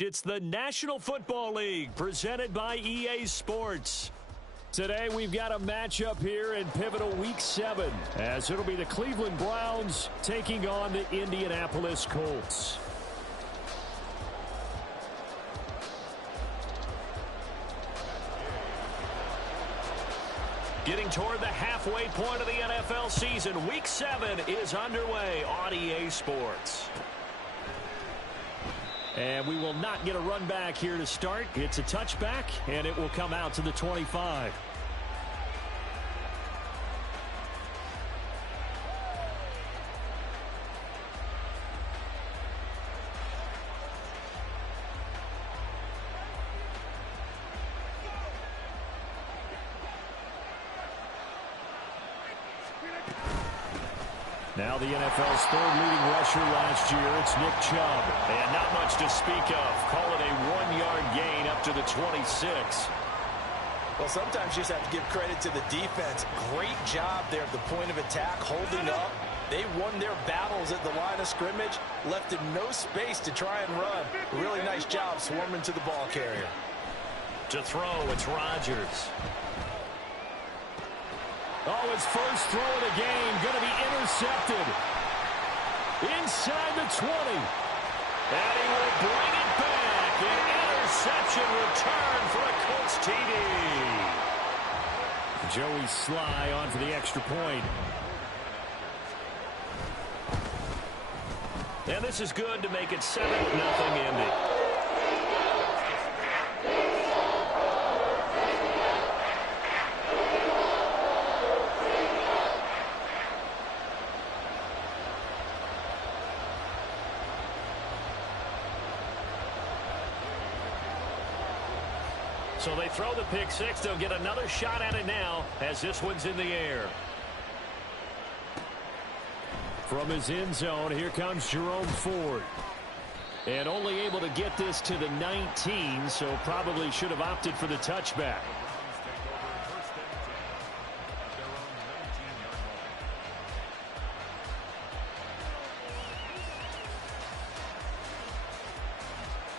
It's the National Football League presented by EA Sports. Today we've got a matchup here in pivotal week 7 as it'll be the Cleveland Browns taking on the Indianapolis Colts. Getting toward the halfway point of the NFL season, week 7 is underway on EA Sports. And we will not get a run back here to start. It's a touchback, and it will come out to the 25. Now the NFL's third leading rusher last year, it's Nick Chubb. And not much to speak of. Call it a 1-yard gain up to the 26. Well, sometimes you just have to give credit to the defense. Great job there at the point of attack, holding up. They won their battles at the line of scrimmage, left him no space to try and run. Really nice job swarming to the ball carrier. To throw, it's Rodgers. Oh, his first throw of the game going to be intercepted. Inside the 20. And he will bring it back. An interception return for a Colts TD. Joey Sly on for the extra point. And this is good to make it 7-0 Indy. So they throw the pick six. They'll get another shot at it now as this one's in the air. From his end zone, here comes Jerome Ford. And only able to get this to the 19, so probably should have opted for the touchback.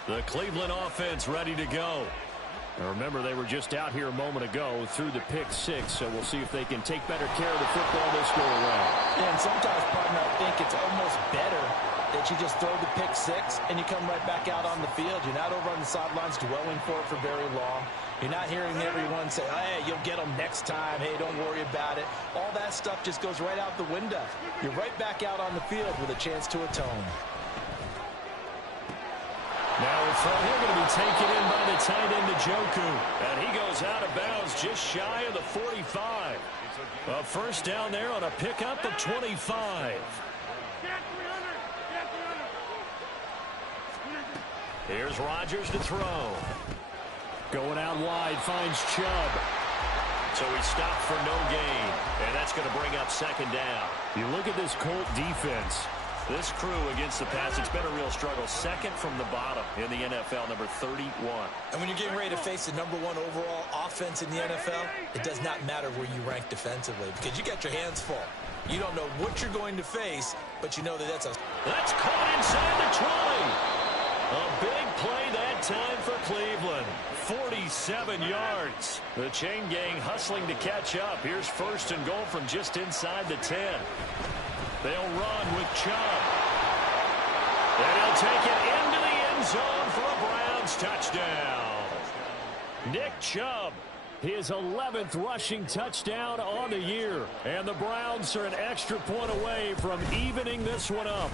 The Cleveland offense ready to go. Now remember, they were just out here a moment ago through the pick six, so we'll see if they can take better care of the football this go around. Yeah, and sometimes, partner, I think it's almost better that you just throw the pick six and you come right back out on the field. You're not over on the sidelines dwelling for it for very long. You're not hearing everyone say, hey, you'll get them next time. Hey, don't worry about it. All that stuff just goes right out the window. You're right back out on the field with a chance to atone. Now in front, they're going to be taken in by the tight end, Njoku. And he goes out of bounds just shy of the 45. A first down there on a pickup of 25. Here's Rodgers to throw. Going out wide, finds Chubb. So he stopped for no gain. And that's going to bring up second down. You look at this Colt defense. This crew against the pass, it's been a real struggle. Second from the bottom in the NFL, number 31. And when you're getting ready to face the number 1 overall offense in the NFL, it does not matter where you rank defensively because you got your hands full. You don't know what you're going to face, but you know that that's caught inside the 20. A big play that time for Cleveland. 47 yards. The chain gang hustling to catch up. Here's first and goal from just inside the 10. They'll run with Chubb. And he'll take it into the end zone for a Browns touchdown. Nick Chubb, his 11th rushing touchdown on the year. And the Browns are an extra point away from evening this one up.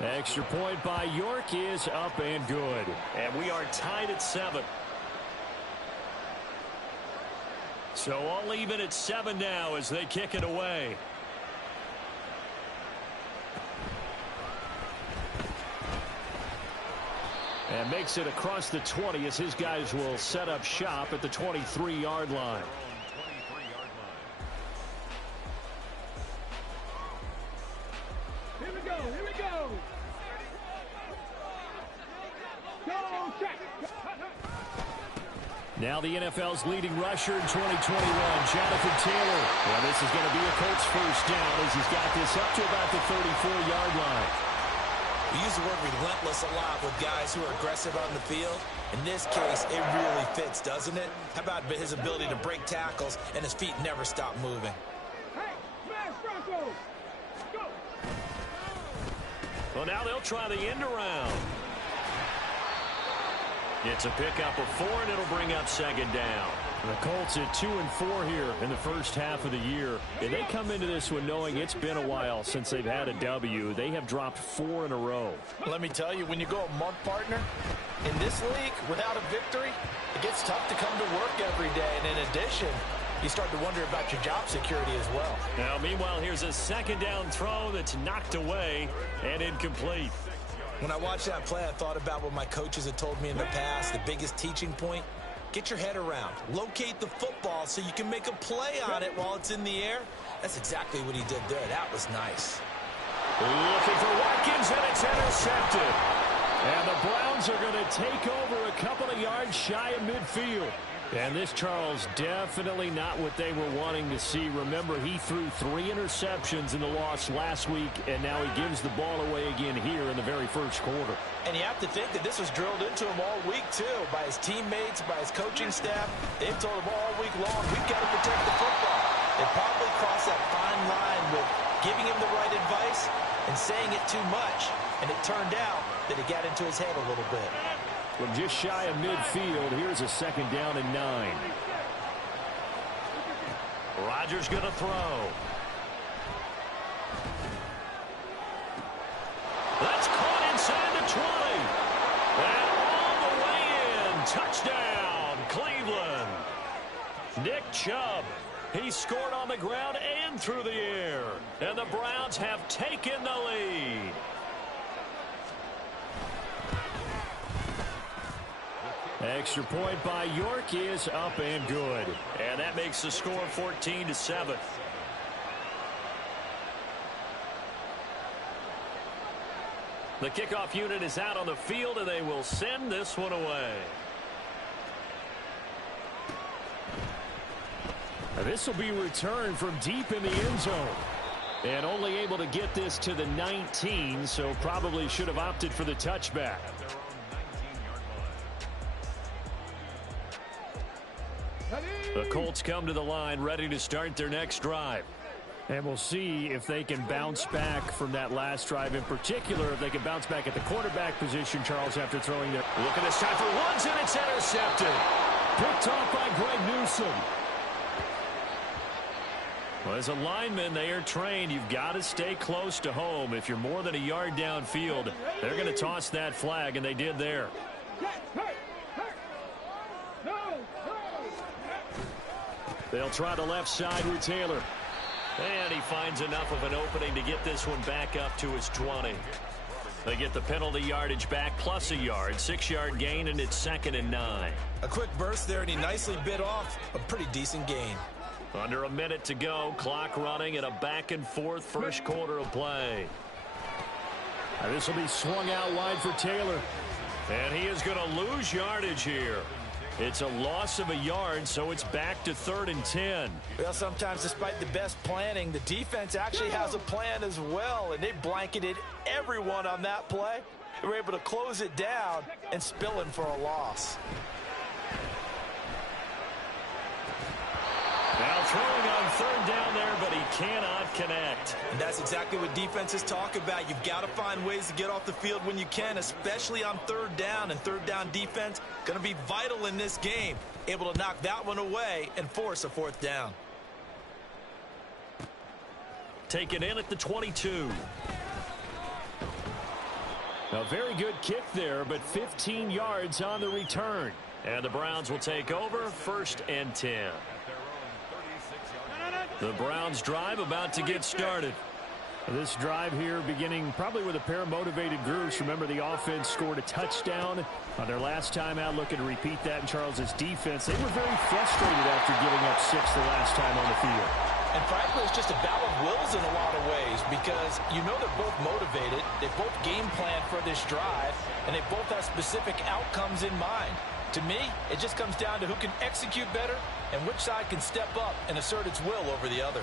Extra point by York is up and good. And we are tied at 7. So all even at 7 now as they kick it away. And makes it across the 20 as his guys will set up shop at the 23-yard line. Here we go, here we go. Go, check. Now the NFL's leading rusher in 2021, Jonathan Taylor. Well, this is going to be a Colts first down as he's got this up to about the 34-yard line. We use the word relentless a lot with guys who are aggressive on the field. In this case, it really fits, doesn't it? How about his ability to break tackles and his feet never stop moving? Hey, smash Bronco! Go! Well, now they'll try the end around. It's a pickup of 4, and it'll bring up second down. The Colts at 2-4 here in the first half of the year. And they come into this one knowing it's been a while since they've had a W. They have dropped 4 in a row. Let me tell you, when you go a month, partner, in this league, without a victory, it gets tough to come to work every day. And in addition, you start to wonder about your job security as well. Now, meanwhile, here's a second down throw that's knocked away and incomplete. When I watched that play, I thought about what my coaches had told me in the past. The biggest teaching point, get your head around. Locate the football so you can make a play on it while it's in the air. That's exactly what he did there. That was nice. Looking for Watkins, and it's intercepted. And the Browns are going to take over a couple of yards shy of midfield. And this, Charles, definitely not what they were wanting to see. Remember, he threw 3 interceptions in the loss last week, and now he gives the ball away again here in the very first quarter. And you have to think that this was drilled into him all week, too, by his teammates, by his coaching staff. They've told him all week long, we've got to protect the football. They probably crossed that fine line with giving him the right advice and saying it too much. And it turned out that it got into his head a little bit. From just shy of midfield, here's a second down and 9. Rodgers going to throw. That's caught inside the 20. And all the way in. Touchdown, Cleveland. Nick Chubb. He scored on the ground and through the air. And the Browns have taken the lead. Extra point by York is up and good. And that makes the score 14-7. The kickoff unit is out on the field, and they will send this one away. This will be returned from deep in the end zone. And only able to get this to the 19, so probably should have opted for the touchback. The Colts come to the line ready to start their next drive. And we'll see if they can bounce back from that last drive, in particular if they can bounce back at the quarterback position, Charles, after throwing their... Look at this time for Woods, and it's intercepted. Picked off by Greg Newsome. Well, as a lineman, they are trained. You've got to stay close to home. If you're more than a yard downfield, they're going to toss that flag, and they did there. They'll try the left side with Taylor. And he finds enough of an opening to get this one back up to his 20. They get the penalty yardage back plus a yard. 6-yard gain, and it's 2nd and 9. A quick burst there, and he nicely bit off a pretty decent gain. Under a minute to go. Clock running in a back-and-forth first quarter of play. This will be swung out wide for Taylor. And he is going to lose yardage here. It's a loss of a yard, so it's back to 3rd and 10. Well, sometimes despite the best planning, the defense actually has a plan as well, and they blanketed everyone on that play. They were able to close it down and spill in for a loss. Now throwing on 3rd down there, but he cannot connect. And that's exactly what defenses talk about. You've got to find ways to get off the field when you can, especially on 3rd down. And 3rd down defense going to be vital in this game. Able to knock that one away and force a 4th down. Taken in at the 22. A very good kick there, but 15 yards on the return. And the Browns will take over 1st and 10. The Browns drive about to get started. This drive here beginning probably with a pair of motivated groups. Remember, the offense scored a touchdown on their last time out. Looking to repeat that in Charles's defense. They were very frustrated after giving up 6 the last time on the field. And frankly, it's just a battle of wills in a lot of ways because you know they're both motivated. They both game plan for this drive, and they both have specific outcomes in mind. To me, it just comes down to who can execute better and which side can step up and assert its will over the other.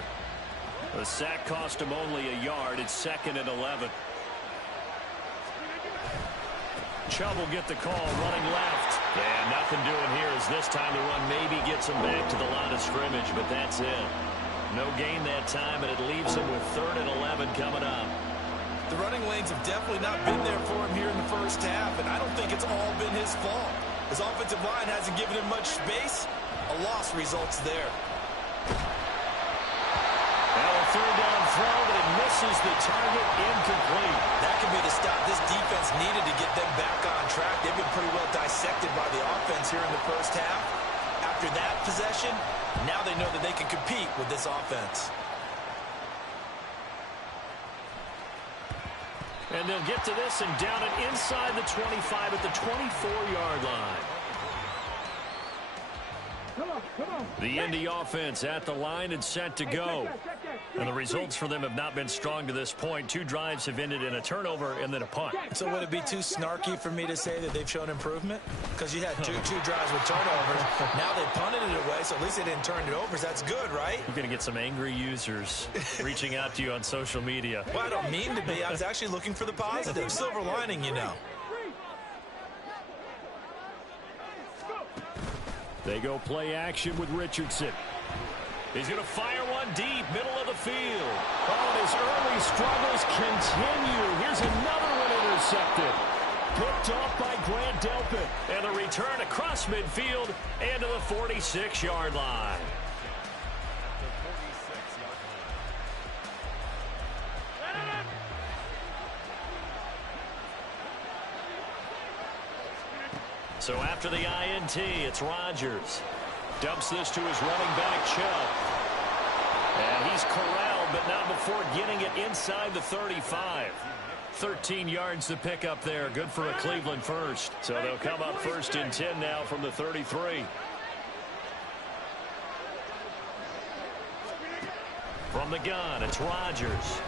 The sack cost him only a yard. It's 2nd and 11. Chubb will get the call, running left. And nothing doing here as this time the run maybe gets him back to the line of scrimmage, but that's it. No gain that time, and it leaves him with 3rd and 11 coming up. The running lanes have definitely not been there for him here in the first half, and I don't think it's all been his fault. His offensive line hasn't given him much space. A loss results there. Now a 3rd down throw, but it misses the target, incomplete. That could be the stop this defense needed to get them back on track. They've been pretty well dissected by the offense here in the first half. After that possession, now they know that they can compete with this offense. And they'll get to this and down it inside the 25 at the 24-yard line. The Indy offense at the line and set to go. And the results for them have not been strong to this point. 2 drives have ended in a turnover and then a punt. So would it be too snarky for me to say that they've shown improvement? Because you had two drives with turnovers. Now they punted it away, so at least they didn't turn it over. So that's good, right? You're going to get some angry users reaching out to you on social media. Well, I don't mean to be. I was actually looking for the positive. Silver lining, you know. They go play action with Richardson. He's going to fire one deep, middle of the field. Oh, and his early struggles continue. Here's another one intercepted. Picked off by Grant Delpit. And the return across midfield and to the 46-yard line. So after the INT, it's Rodgers. Dumps this to his running back, Chubb. And he's corralled, but not before getting it inside the 35. 13 yards to pick up there. Good for a Cleveland first. So they'll come up 1st and 10 now from the 33. From the gun, it's Rodgers.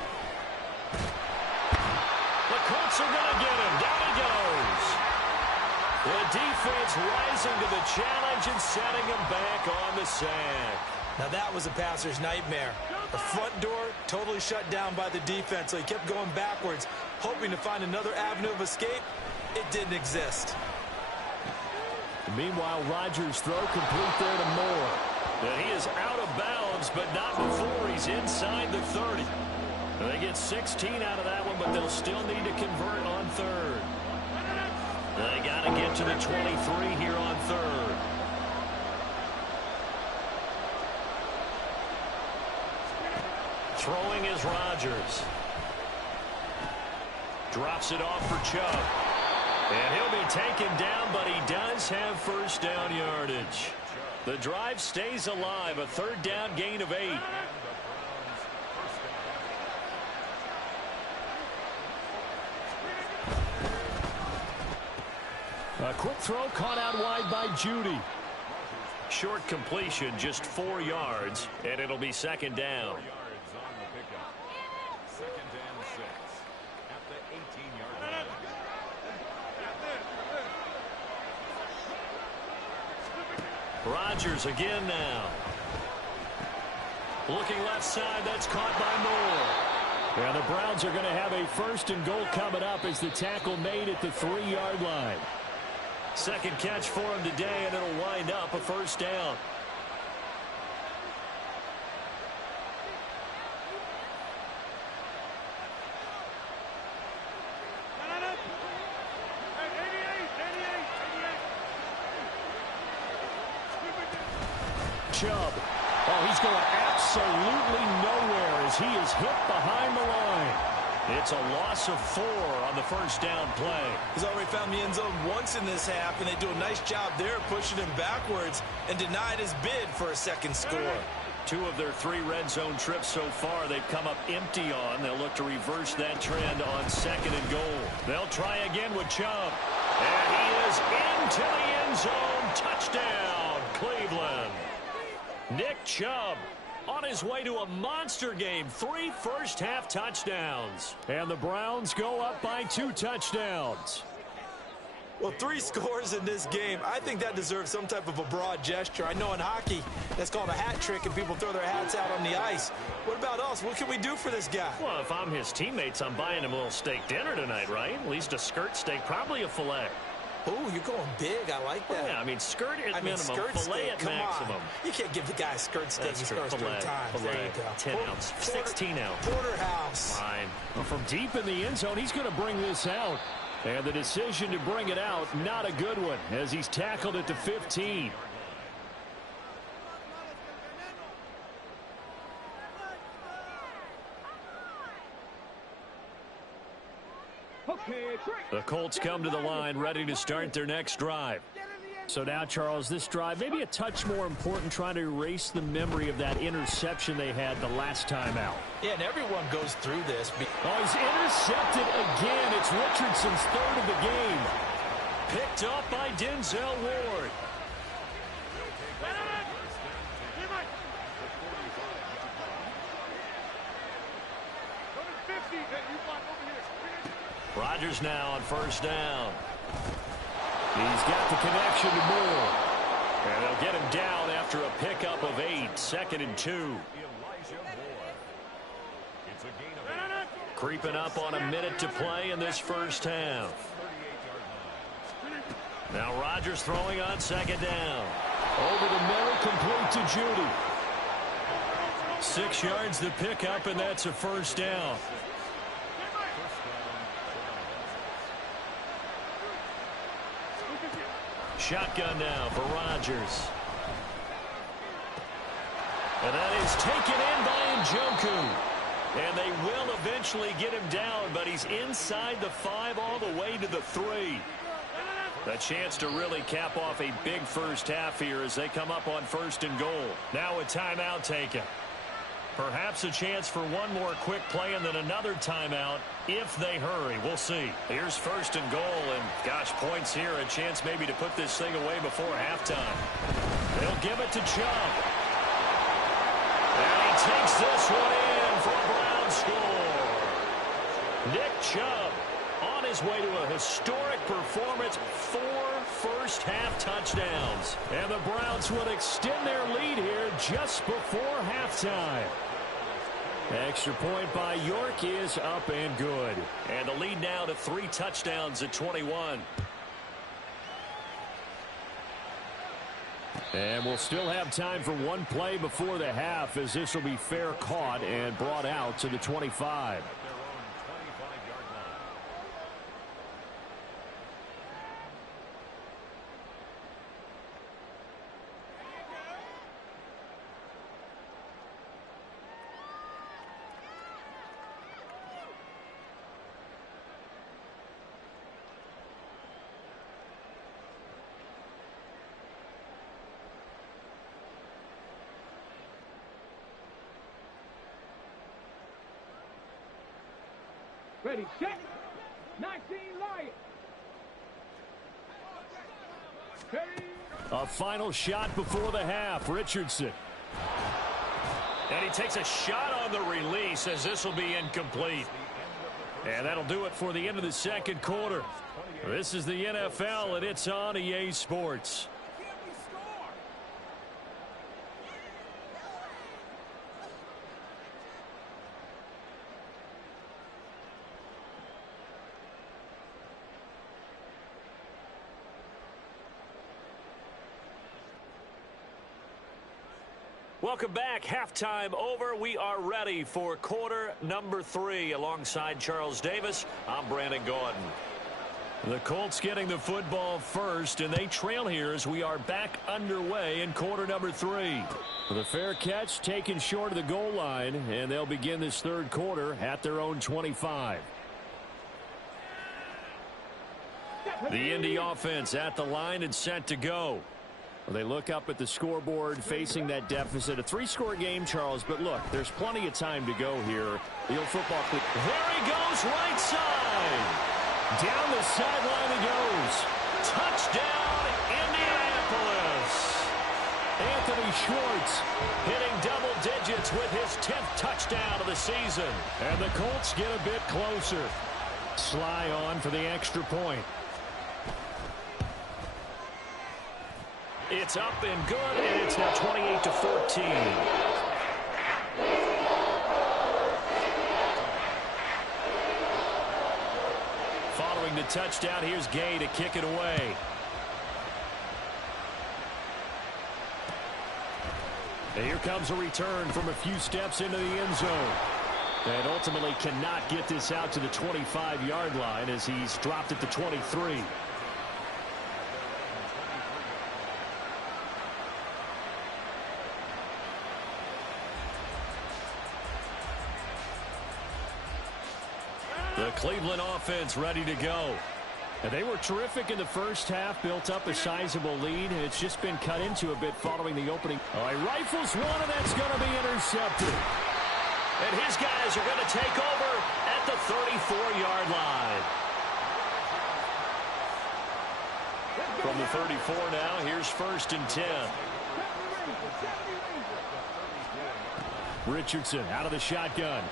The Colts are going to get him. Down he goes. The defense rising to the challenge and setting him back on the sack. Now that was a passer's nightmare. The front door totally shut down by the defense, so he kept going backwards, hoping to find another avenue of escape. It didn't exist. Meanwhile, Rodgers' throw complete there to Moore. And he is out of bounds, but not before he's inside the 30. They get 16 out of that one, but they'll still need to convert on 3rd. They got to get to the 23 here on 3rd. Throwing is Rodgers. Drops it off for Chubb. And he'll be taken down, but he does have 1st down yardage. The drive stays alive, a 3rd down gain of 8. A quick throw caught out wide by Judy. Short completion, just 4 yards, and it'll be 2nd down. Rodgers again now. Looking left side, that's caught by Moore. And the Browns are going to have a 1st and goal coming up as the tackle made at the 3-yard line. 2nd catch for him today, and it'll wind up a 1st down. Chubb. Oh, he's going absolutely nowhere as he is hit behind the line. It's a loss of 4 on the 1st down play. He's already found the end zone once in this half, and they do a nice job there pushing him backwards and denied his bid for a 2nd score. 2 of their 3 red zone trips so far they've come up empty on. They'll look to reverse that trend on 2nd and goal. They'll try again with Chubb. And he is into the end zone. Touchdown, Cleveland. Nick Chubb on his way to a monster game. 3 first-half touchdowns. And the Browns go up by 2 touchdowns. Well, 3 scores in this game. I think that deserves some type of a broad gesture. I know in hockey, that's called a hat trick, and people throw their hats out on the ice. What about us? What can we do for this guy? Well, if I'm his teammates, I'm buying him a little steak dinner tonight, right? At least a skirt steak, probably a filet. Oh, you're going big. I like that. Yeah, I mean, skirt at minimum, skirt filet steak. at Come maximum. On. You can't give the guy a skirt steak. He scores 3 times. There you go. 10 ounce, 16 ounce. Porterhouse. Fine. Well, from deep in the end zone, he's going to bring this out. And the decision to bring it out, not a good one, as he's tackled at the 15. The Colts come to the line, ready to start their next drive. So now, Charles, this drive maybe a touch more important, trying to erase the memory of that interception they had the last time out. Yeah, and everyone goes through this. Oh, he's intercepted again. It's Richardson's 3rd of the game. Picked up by Denzel Ward. Rodgers now on 1st down. He's got the connection to Moore. And they'll get him down after a pickup of 8. 2nd and 2. Creeping up on a minute to play in this first half. Now Rodgers throwing on 2nd down. Over the middle, complete to Judy. 6 yards the pickup, and that's a 1st down. Shotgun now for Rodgers. And that is taken in by Njoku. And they will eventually get him down, but he's inside the 5 all the way to the 3. A chance to really cap off a big first half here as they come up on 1st and goal. Now a timeout taken. Perhaps a chance for one more quick play and then another timeout if they hurry. We'll see. Here's 1st and goal, and gosh, points here. A chance maybe to put this thing away before halftime. They'll give it to Chubb. And he takes this one in for a Brown score. Nick Chubb on his way to a historic performance. 4 first-half touchdowns. And the Browns would extend their lead here just before halftime. Extra point by York is up and good. And the lead now to 3 touchdowns at 21. And we'll still have time for one play before the half, as this will be fair caught and brought out to the 25. Ready, set. 19 Lions. A final shot before the half. Richardson. And he takes a shot on the release as this will be incomplete. And that'll do it for the end of the 2nd quarter. This is the NFL, and it's on EA Sports. Welcome back. Halftime over. We are ready for quarter number 3. Alongside Charles Davis, I'm Brandon Gaudin. The Colts getting the football first, and they trail here as we are back underway in quarter number 3. The fair catch taken short of the goal line, and they'll begin this 3rd quarter at their own 25. The Indy offense at the line and set to go. They look up at the scoreboard, facing that deficit. A 3-score game, Charles, but look, there's plenty of time to go here. The old football clip. There he goes, right side. Down the sideline he goes. Touchdown, Indianapolis. Anthony Schwartz hitting double digits with his 10th touchdown of the season. And the Colts get a bit closer. Sly on for the extra point. It's up and good, and it's now 28-14. Following the touchdown, here's Gay to kick it away. And here comes a return from a few steps into the end zone. And ultimately cannot get this out to the 25-yard line as he's dropped at the 23. The Cleveland offense ready to go. And they were terrific in the first half, built up a sizable lead. It's just been cut into a bit following the opening. Oh, he rifles one, and that's going to be intercepted. And his guys are going to take over at the 34-yard line. From the 34 now, here's 1st and 10. Richardson out of the shotgun.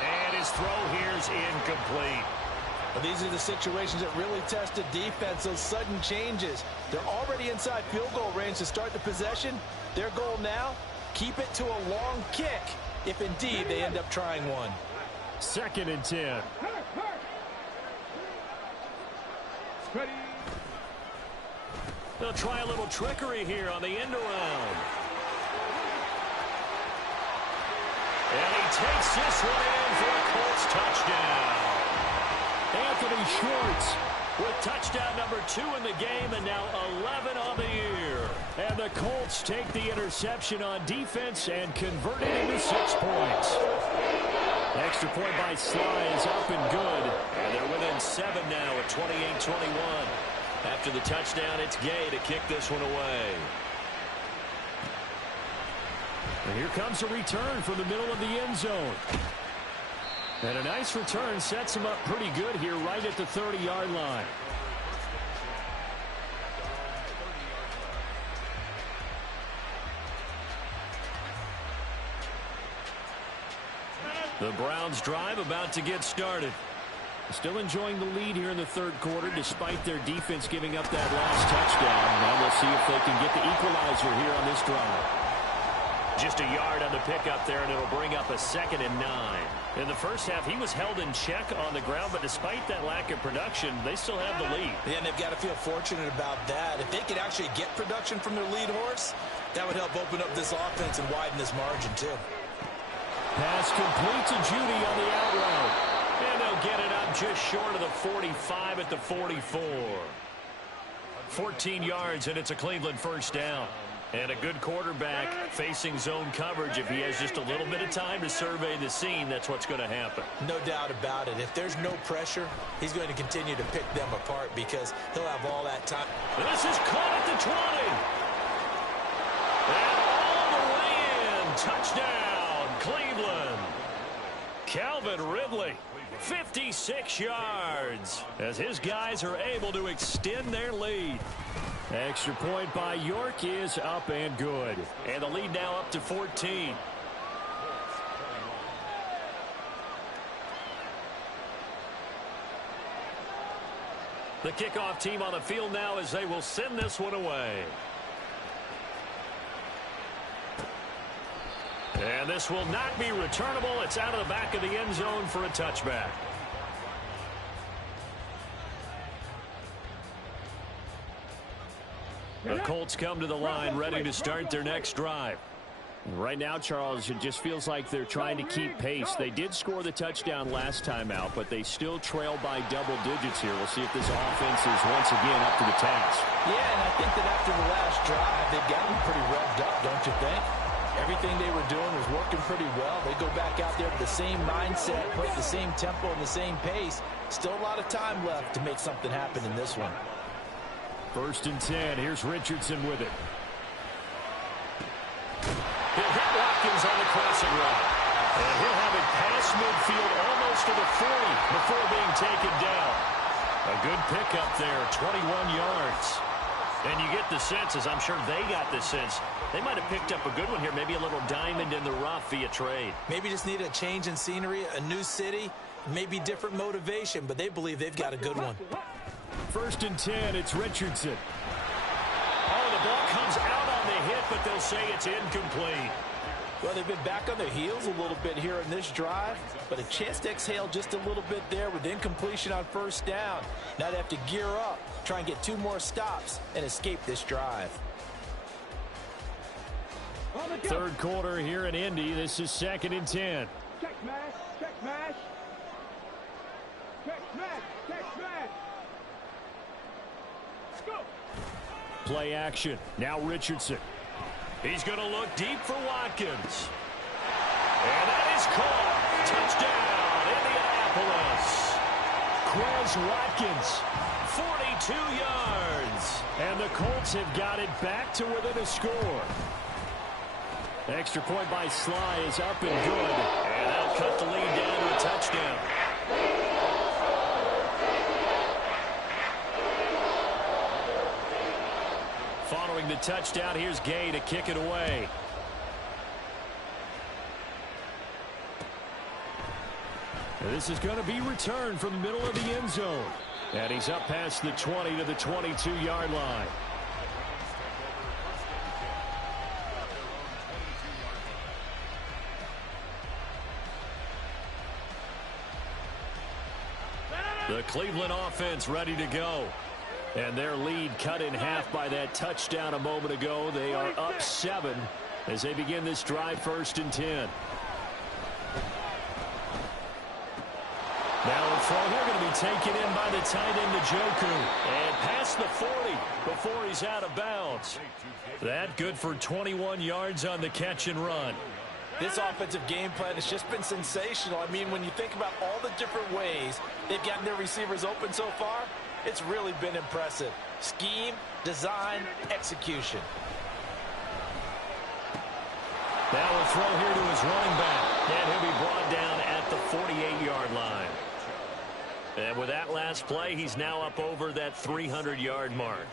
And his throw here's incomplete. Well, these are the situations that really test the defense, those sudden changes. They're already inside field goal range to start the possession. Their goal now, keep it to a long kick, if indeed they end up trying one. 2nd and 10. They'll try a little trickery here on the end around. And he takes this one in for a Colts touchdown. Anthony Schwartz with touchdown number 2 in the game, and now 11 on the year. And the Colts take the interception on defense and convert it into 6 points. Extra point by Sly is up and good. And they're within 7 now at 28-21. After the touchdown, it's Gay to kick this one away. And here comes a return from the middle of the end zone. And a nice return sets him up pretty good here right at the 30-yard line. The Browns drive about to get started. Still enjoying the lead here in the 3rd quarter despite their defense giving up that last touchdown. Now we'll see if they can get the equalizer here on this drive. Just a yard on the pickup there, and it'll bring up a 2nd and 9. In the first half, he was held in check on the ground, but despite that lack of production, they still have the lead. Yeah, and they've got to feel fortunate about that. If they could actually get production from their lead horse, that would help open up this offense and widen this margin, too. Pass complete to Judy on the out route. And they'll get it up just short of the 45 at the 44. 14 yards, and it's a Cleveland 1st down. And a good quarterback facing zone coverage. If he has just a little bit of time to survey the scene, that's what's going to happen. No doubt about it. If there's no pressure, he's going to continue to pick them apart because he'll have all that time. And this is caught at the 20. And all the way in. Touchdown, Cleveland. Calvin Ridley, 56 yards, as his guys are able to extend their lead. Extra point by York is up and good. And the lead now up to 14. The kickoff team on the field now as they will send this one away. And this will not be returnable. It's out of the back of the end zone for a touchback. The Colts come to the line ready to start their next drive. Right now, Charles, it just feels like they're trying to keep pace. They did score the touchdown last time out, but they still trail by double digits here. We'll see if this offense is once again up to the task. Yeah, and I think that after the last drive, they've got them pretty revved up, don't you think? Everything they were doing was working pretty well. They go back out there with the same mindset, play at the same tempo and the same pace. Still a lot of time left to make something happen in this one. 1st and 10. Here's Richardson with it. He'll hit Watkins on the crossing route. And he'll have it past midfield almost to the 40 before being taken down. A good pickup there, 21 yards. And you get the sense, as I'm sure they got the sense, they might have picked up a good one here, maybe a little diamond in the rough via trade. Maybe just need a change in scenery, a new city, maybe different motivation, but they believe they've got a good one. 1st and 10, it's Richardson. Oh, the ball comes out on the hit, but they'll say it's incomplete. Well, they've been back on their heels a little bit here in this drive, but a chance to exhale just a little bit there with incompletion on first down. Now they have to gear up, try and get 2 more stops, and escape this drive. Third quarter here in Indy. This is 2nd and 10. Check smash, check smash. Check smash, check smash. Let's go. Play action. Now Richardson. He's going to look deep for Watkins. And that is caught. Touchdown, Indianapolis. Quez Watkins. 42 yards. And the Colts have got it back to within a score. Extra point by Sly is up and good. And that'll cut the lead down to a touchdown. Following the touchdown, here's Gay to kick it away. And this is going to be returned from the middle of the end zone. And he's up past the 20 to the 22-yard line. The Cleveland offense ready to go. And their lead cut in half by that touchdown a moment ago. They are up 7 as they begin this drive, 1st and 10. Now a throw here going to be taken in by the tight end, Njoku. And past the 40 before he's out of bounds. That good for 21 yards on the catch and run. This offensive game plan has just been sensational. I mean, when you think about all the different ways they've gotten their receivers open so far, it's really been impressive. Scheme, design, execution. Now a throw here to his running back. And he'll be brought down at the 48-yard line. And with that last play, he's now up over that 300-yard mark.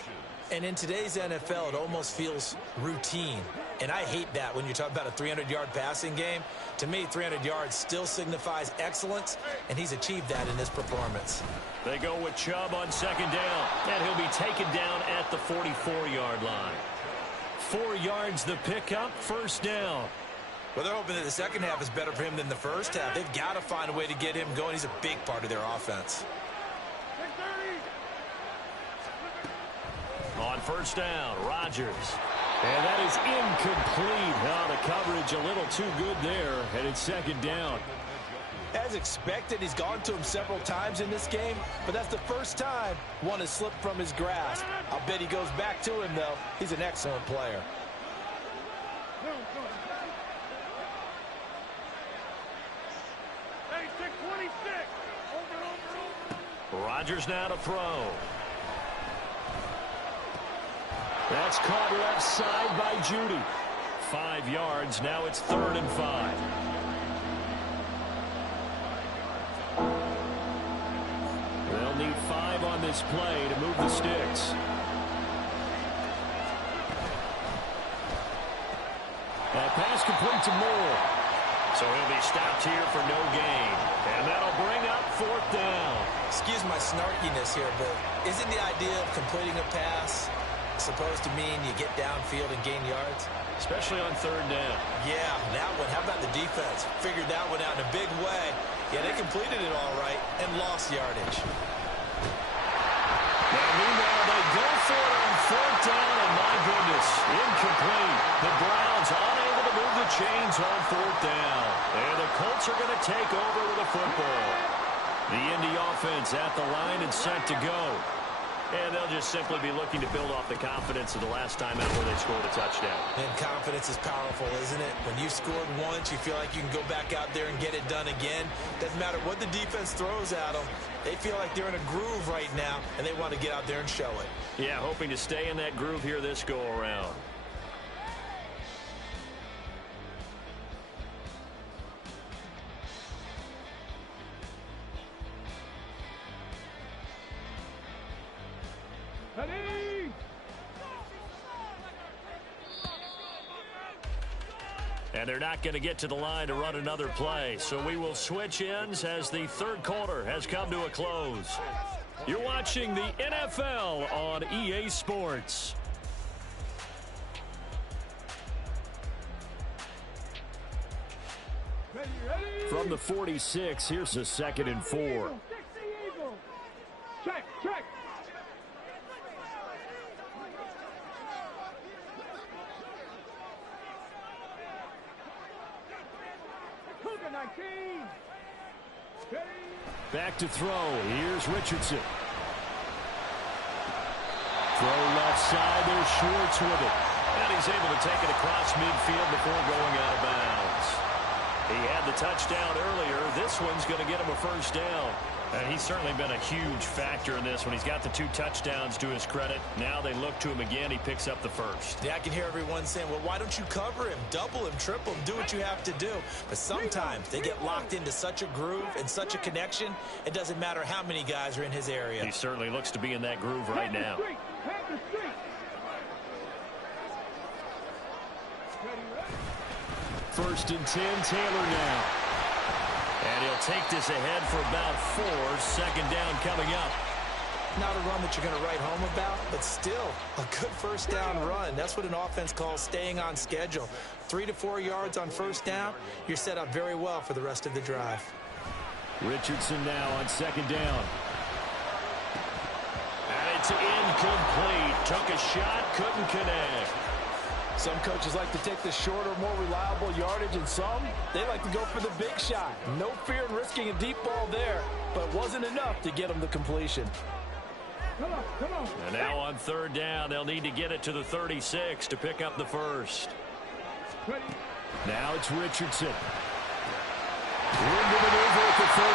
And in today's NFL, it almost feels routine. And I hate that when you talk about a 300-yard passing game. To me, 300 yards still signifies excellence, and he's achieved that in this performance. They go with Chubb on 2nd down, and he'll be taken down at the 44-yard line. 4 yards the pickup, 1st down. Well, they're hoping that the second half is better for him than the first half. They've got to find a way to get him going. He's a big part of their offense. On 1st down, Rodgers. And that is incomplete. Now the coverage a little too good there, and it's 2nd down. As expected, he's gone to him several times in this game, but that's the first time one has slipped from his grasp. I'll bet he goes back to him, though. He's an excellent player. Rodgers now to throw. That's caught left side by Judy. 5 yards. Now it's 3rd and 5. They'll need 5 on this play to move the sticks. That pass complete to Moore. So he'll be stopped here for no gain. And that'll bring up 4th down. Excuse my snarkiness here, but isn't the idea of completing a pass supposed to mean you get downfield and gain yards? Especially on 3rd down. Yeah, that one. How about the defense? Figured that one out in a big way. Yeah, they completed it all right and lost yardage. Now, meanwhile, they go for it on 4th down, and my goodness, incomplete. The Browns unable to move the chains on 4th down. And the Colts are going to take over with the football. The Indy offense at the line and set to go. And they'll just simply be looking to build off the confidence of the last time out where they scored a touchdown. And confidence is powerful, isn't it? When you've scored once, you feel like you can go back out there and get it done again. Doesn't matter what the defense throws at them. They feel like they're in a groove right now, and they want to get out there and show it. Yeah, hoping to stay in that groove here this go-around. And they're not going to get to the line to run another play. So we will switch ends as the 3rd quarter has come to a close. You're watching the NFL on EA Sports. From the 46, here's a 2nd and 4. Check, check. Cougar 19. Back to throw. Here's Richardson. Throw left side. There's Schwartz with it. And he's able to take it across midfield before going out of bounds. He had the touchdown earlier. This one's going to get him a first down. And he's certainly been a huge factor in this one. He's got the 2 touchdowns to his credit. Now they look to him again. He picks up the first. Yeah, I can hear everyone saying, well, why don't you cover him, double him, triple him, do what you have to do. But sometimes they get locked into such a groove and such a connection, it doesn't matter how many guys are in his area. He certainly looks to be in that groove right now. First and 10, Taylor now. And he'll take this ahead for about 4. 2nd down coming up. Not a run that you're going to write home about, but still a good first down run. That's what an offense calls staying on schedule. 3 to 4 yards on first down, you're set up very well for the rest of the drive. Richardson now on 2nd down. And it's incomplete. Took a shot, couldn't connect. Some coaches like to take the shorter, more reliable yardage, and some, they like to go for the big shot. No fear in risking a deep ball there, but wasn't enough to get them the completion. Come on, come on. And now on 3rd down, they'll need to get it to the 36 to pick up the first. Now it's Richardson. Room to maneuver at the 35.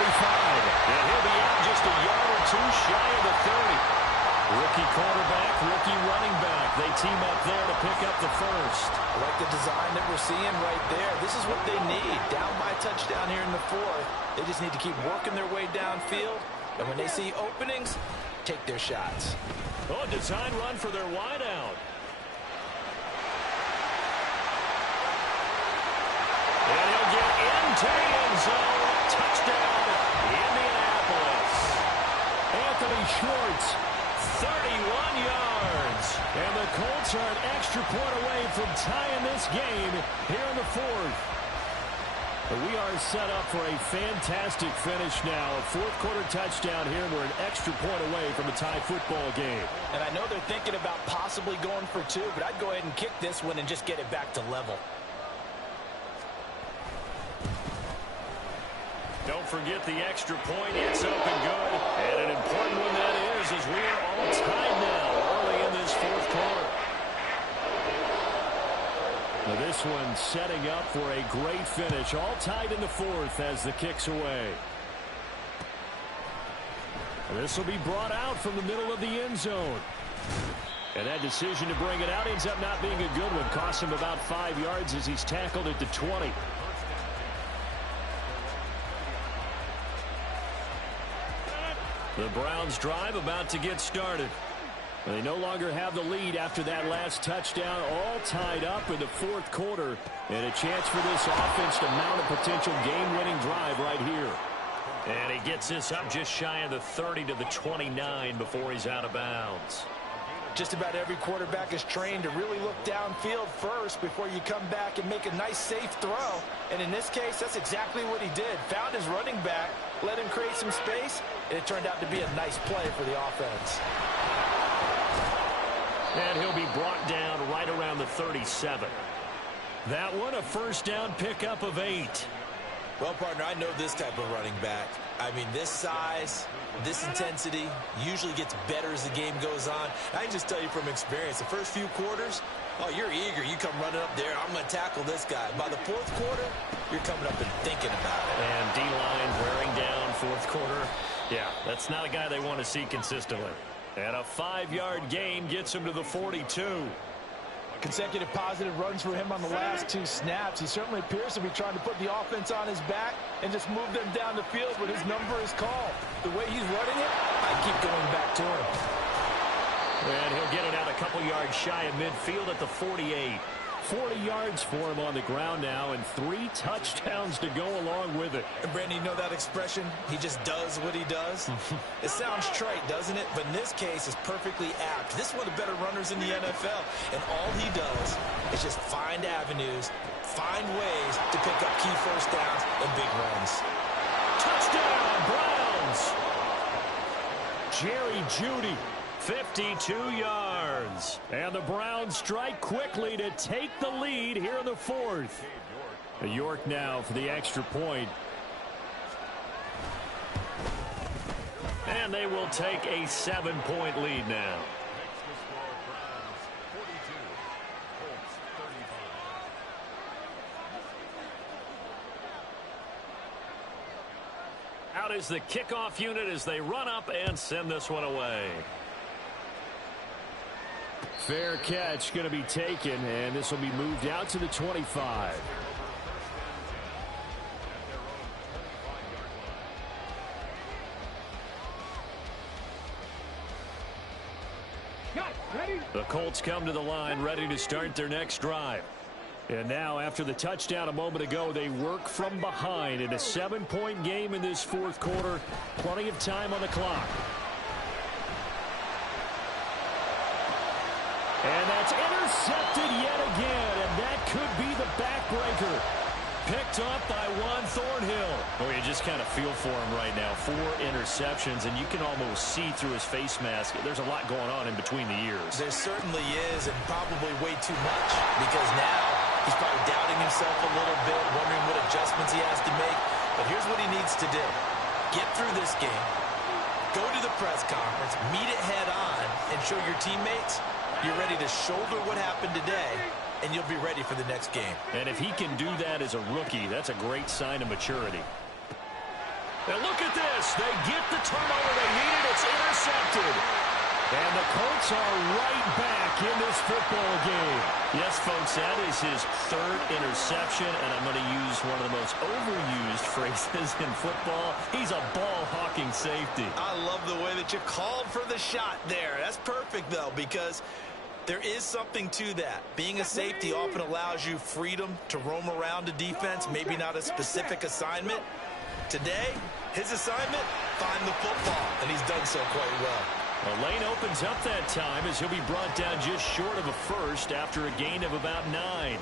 And he'll be out just a yard or 2 shy of the 30. Rookie quarterback, rookie running back. They team up there to pick up the first. I like the design that we're seeing right there. This is what they need. Down by a touchdown here in the 4th. They just need to keep working their way downfield. And when they see openings, take their shots. Oh, design run for their wideout. And he'll get into the end zone. Touchdown, Indianapolis. Anthony Schwartz. 31 yards. And the Colts are an extra point away from tying this game here in the 4th. But we are set up for a fantastic finish now. A 4th quarter touchdown here, and we're an extra point away from a tie football game. And I know they're thinking about possibly going for 2, but I'd go ahead and kick this one and just get it back to level. Don't forget the extra point. It's up and good. And an important one that is, as we are all tied now early in this 4th quarter. Now this one setting up for a great finish. All tied in the 4th as the kick's away. This will be brought out from the middle of the end zone. And that decision to bring it out ends up not being a good one. Costs him about 5 yards as he's tackled at the 20. The Browns drive about to get started. They no longer have the lead after that last touchdown. All tied up in the 4th quarter. And a chance for this offense to mount a potential game-winning drive right here. And he gets this up just shy of the 30 to the 29 before he's out of bounds. Just about every quarterback is trained to really look downfield first before you come back and make a nice, safe throw. And in this case, that's exactly what he did. Found his running back, let him create some space, and it turned out to be a nice play for the offense. And he'll be brought down right around the 37. That one, a first down pickup of 8. Well, partner, I know this type of running back. I mean, this size, this intensity usually gets better as the game goes on. I can just tell you from experience, the first few quarters, oh, you're eager. You come running up there, I'm going to tackle this guy. By the 4th quarter, you're coming up and thinking about it. And D-line wearing down 4th quarter. Yeah, that's not a guy they want to see consistently. And a 5-yard gain gets him to the 42. Consecutive positive runs for him on the last 2 snaps. He certainly appears to be trying to put the offense on his back and just move them down the field when his number is called. The way he's running it, I keep going back to him. And he'll get it out a couple yards shy of midfield at the 48. 40 yards for him on the ground now, and 3 touchdowns to go along with it. And Brandon, you know that expression? He just does what he does. It sounds trite, doesn't it? But in this case, it's perfectly apt. This is one of the better runners in the NFL, and all he does is just find avenues, find ways to pick up key first downs and big runs. Touchdown, Browns! Jerry Jeudy, 52 yards. And the Browns strike quickly to take the lead here in the 4th. York now for the extra point. And they will take a 7-point lead now. Out is the kickoff unit as they run up and send this one away. Fair catch going to be taken, and this will be moved out to the 25. The Colts come to the line ready to start their next drive. And now, after the touchdown a moment ago, they work from behind in a 7-point game in this 4th quarter. Plenty of time on the clock. And that's intercepted yet again, and that could be the backbreaker. Picked up by Juan Thornhill. Oh, you just kind of feel for him right now. 4 interceptions, and you can almost see through his face mask. There's a lot going on in between the ears. There certainly is, and probably way too much, because now he's probably doubting himself a little bit, wondering what adjustments he has to make. But here's what he needs to do. Get through this game. Go to the press conference, meet it head on, and show your teammates you're ready to shoulder what happened today, and you'll be ready for the next game. And if he can do that as a rookie, that's a great sign of maturity. Now look at this. They get the turnover they needed. It's intercepted. And the Colts are right back in this football game. Yes, folks, that is his 3rd interception, and I'm going to use one of the most overused phrases in football. He's a ball-hawking safety. I love the way that you called for the shot there. That's perfect, though, because there is something to that. Being a safety often allows you freedom to roam around a defense, maybe not a specific assignment. Today, his assignment, find the football, and he's done so quite well. The lane opens up that time as he'll be brought down just short of a first after a gain of about 9.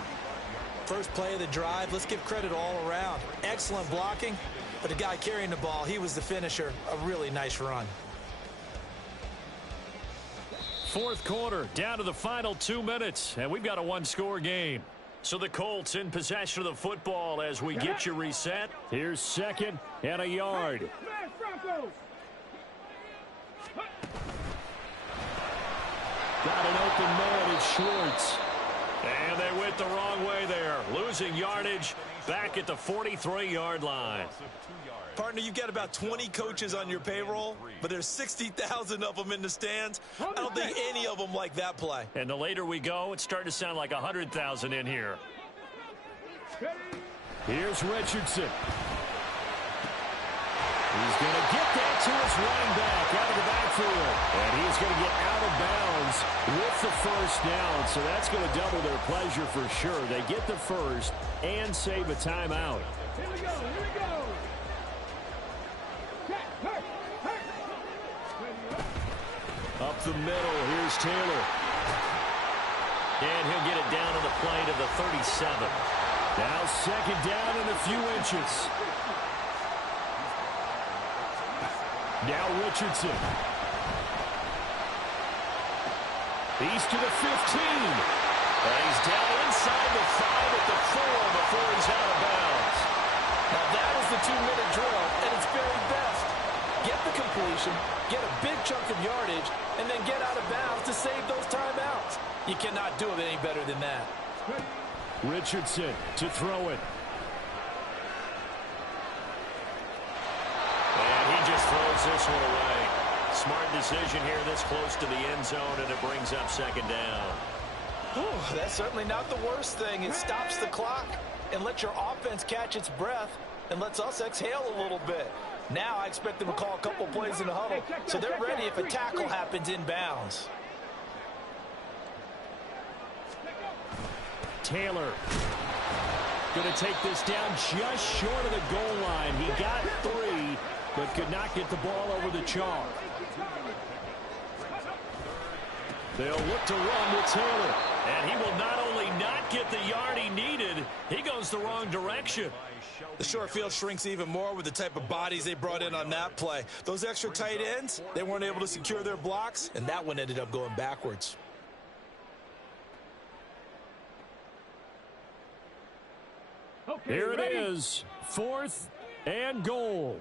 First play of the drive, let's give credit all around. Excellent blocking, but the guy carrying the ball, he was the finisher. A really nice run. 4th quarter, down to the final 2 minutes, and we've got a 1-score game. So the Colts in possession of the football as we get you reset. Here's 2nd and a yard. Got an open man, it's Schwartz. And they went the wrong way there, losing yardage back at the 43-yard line. Partner, you've got about 20 coaches on your payroll, but there's 60,000 of them in the stands. I don't think any of them like that play. And the later we go, it's starting to sound like 100,000 in here. Here's Richardson. He's going to get that to his running back out of the backfield. And he's going to get out of bounds with the first down. So that's going to double their pleasure for sure. They get the first and save a timeout. Here we go, here we go. Up the middle, here's Taylor. And he'll get it down to the play to the 37. Now 2nd down and a few inches. Now Richardson. He's to the 15. And he's down inside the 5 at the 4 before he's out of bounds. Now that is the 2-minute drill at its very best. Get the completion, get a big chunk of yardage, and then get out of bounds to save those timeouts. You cannot do it any better than that. Richardson to throw it. And he just throws this one away. Smart decision here this close to the end zone, and it brings up 2nd down. Whew, that's certainly not the worst thing. It stops the clock and lets your offense catch its breath and lets us exhale a little bit. Now I expect them to call a couple plays in the huddle, so they're ready if a tackle happens inbounds. Taylor. Going to take this down just short of the goal line. He got 3, but could not get the ball over the chalk. They'll look to run with Taylor. And he will not only not get the yard he needed, he goes the wrong direction. The short field shrinks even more with the type of bodies they brought in on that play. Those extra tight ends, they weren't able to secure their blocks, and that one ended up going backwards. Okay, Here it ready? is, 4th and goal.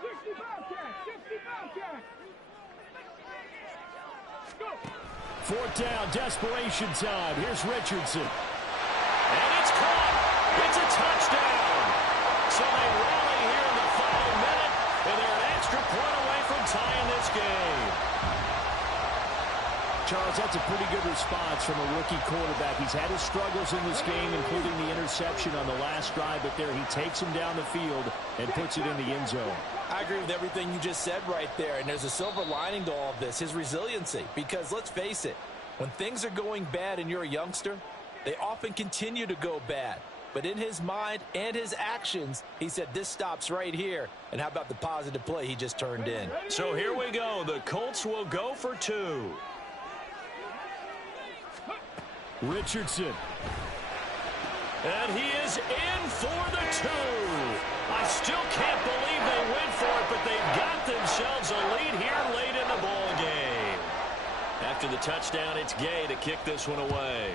60 Bobcats, 60 Bobcats. Go. 4th down, desperation time. Here's Richardson. And it's caught. It's a touchdown. So they rally here in the final minute, and they're an extra point away from tying this game. Charles, that's a pretty good response from a rookie quarterback. He's had his struggles in this game, including the interception on the last drive, but there he takes him down the field and puts it in the end zone. I agree with everything you just said right there, and there's a silver lining to all of this, his resiliency. Because let's face it, when things are going bad and you're a youngster, they often continue to go bad. But in his mind and his actions, he said, this stops right here. And how about the positive play he just turned in? So here we go. The Colts will go for 2. Richardson. And he is in for the 2. I still can't believe they went for it, but they've got themselves a lead here late in the ball game. After the touchdown, it's Gay to kick this one away.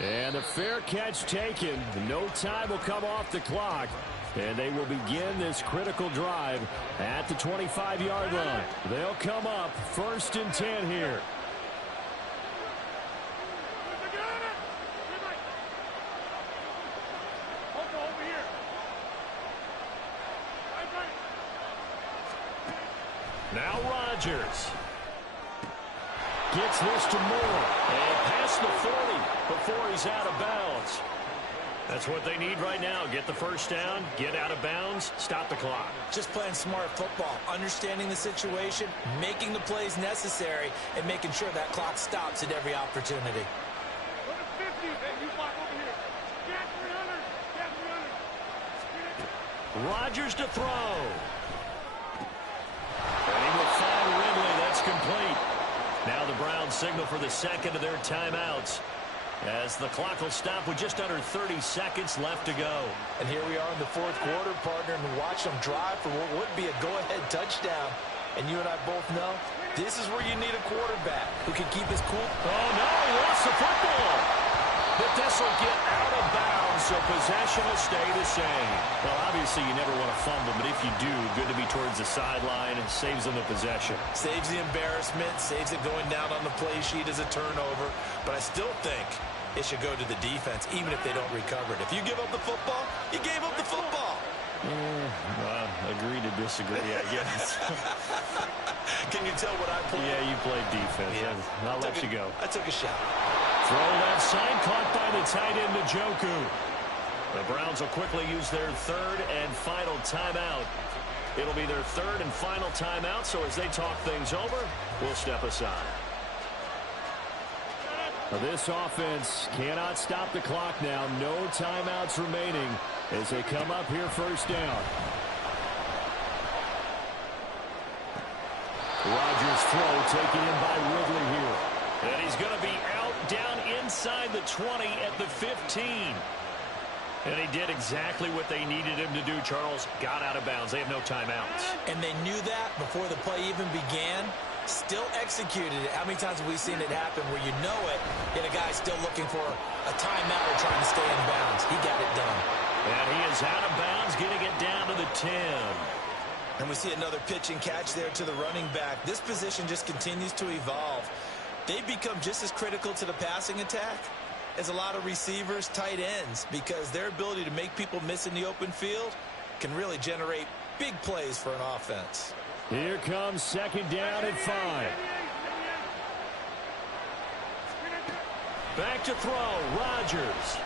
And a fair catch taken. No time will come off the clock. And they will begin this critical drive at the 25-yard line. They'll come up 1st and 10 here. Now Rodgers. Gets this to Moore. And past the 40 before he's out of bounds. That's what they need right now. Get the first down, get out of bounds, stop the clock. Just playing smart football, understanding the situation, making the plays necessary, and making sure that clock stops at every opportunity. Go to 50, and you block over here. Get 300. Get 300. Rodgers to throw. And he will find Ridley. That's complete. Now the Browns signal for the second of their timeouts, as the clock will stop with just under 30 seconds left to go. And here we are in the 4th quarter, partner, and watch them drive for what would be a go-ahead touchdown. And you and I both know this is where you need a quarterback who can keep his cool. Oh, no, he lost the football. But this will get out of bounds, so possession will stay the same. Well, obviously you never want to fumble, but if you do, good to be towards the sideline and saves them the possession. Saves the embarrassment, saves it going down on the play sheet as a turnover. But I still think it should go to the defense, even if they don't recover it. If you give up the football, you gave up the football. Agree to disagree, I guess. Can you tell what I played? Yeah, you played defense. Yeah. I'll let you go. I took a shot. Throw left side, caught by the tight end, Njoku. The Browns will quickly use their 3rd and final timeout. It'll be their 3rd and final timeout, so as they talk things over, we'll step aside. This offense cannot stop the clock now. No timeouts remaining as they come up here 1st down. Rodgers' throw taken in by Ridley here. And he's going to be out down inside the 20 at the 15. And he did exactly what they needed him to do, Charles. Got out of bounds. They have no timeouts. And they knew that before the play even began. Still executed it. How many times have we seen it happen where you know it, yet a guy's still looking for a timeout or trying to stay in bounds? He got it done. And he is out of bounds, getting it down to the 10. And we see another pitch and catch there to the running back. This position just continues to evolve. They become just as critical to the passing attack as a lot of receivers, tight ends, because their ability to make people miss in the open field can really generate big plays for an offense. Here comes 2nd down and 5. Back to throw, Rodgers.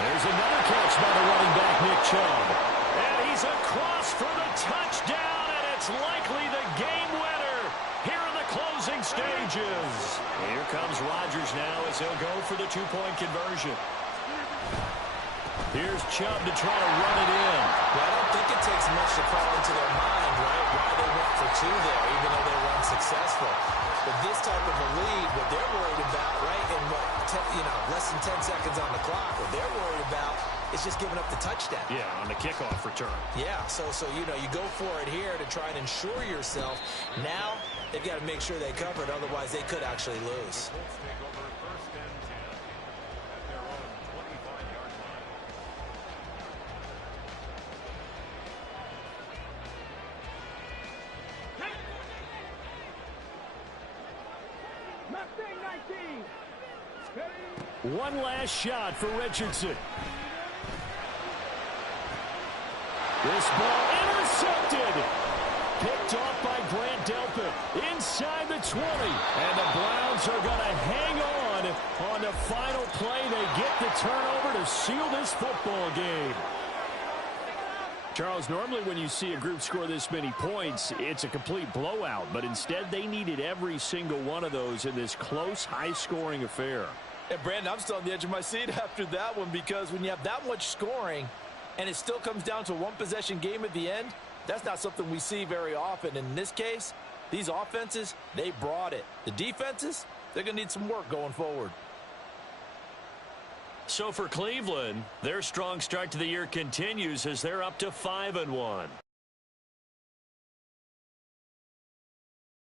There's another catch by the running back, Nick Chubb. And he's across for the touchdown, and it's likely the game winner here in the close. manages. Here comes Rodgers now as he'll go for the two-point conversion. Here's Chubb to try to run it in. Well, I don't think it takes much to call into their mind, right, why they went for two there, even though they were unsuccessful. But this type of a lead, what they're worried about, right, in less than 10 seconds on the clock, what they're worried about is just giving up the touchdown. Yeah, on the kickoff return. Yeah, so you go for it here to try and ensure yourself. Now they've got to make sure they cover it, otherwise they could actually lose. One last shot for Richardson. This ball intercepted. Picked off by Grant Delpit inside the 20. And the Browns are going to hang on the final play. They get the turnover to seal this football game. Charles, normally when you see a group score this many points, it's a complete blowout. But instead, they needed every single one of those in this close, high-scoring affair. And Brandon, I'm still on the edge of my seat after that one, because when you have that much scoring and it still comes down to a one-possession game at the end, that's not something we see very often. In this case, these offenses, they brought it. The defenses, they're going to need some work going forward. So for Cleveland, their strong start to the year continues as they're up to 5-1.